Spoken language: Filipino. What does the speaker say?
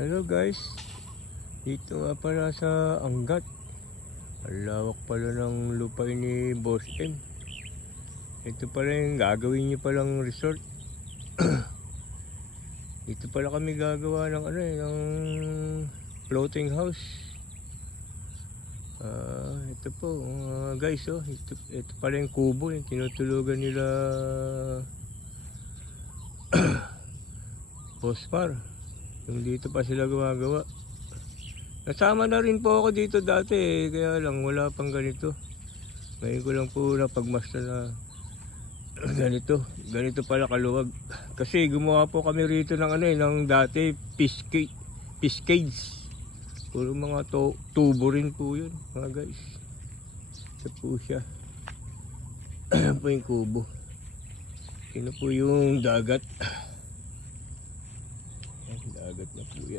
Hello guys, dito nga pala sa Angat. Ang lawak pala ng lupain ni Boss M. Ito pala yung gagawin niyo palang resort. Dito pala kami gagawa ng ng floating house. Ito po guys, ito pala yung kubo yung tinutulugan nila Boss Par. Yung dito pa sila gumagawa. Nasama na rin po ako dito dati kaya lang wala pang ganito. Ngayon ko lang po napagmasdan na ganito pala kaluwag. Kasi gumawa po kami rito ng ng dati fish cage. Puro mga tubo rin po yun mga guys. Ito po siya. Ayan po yung kubo. Ito po yung dagat. Dagat na po yan.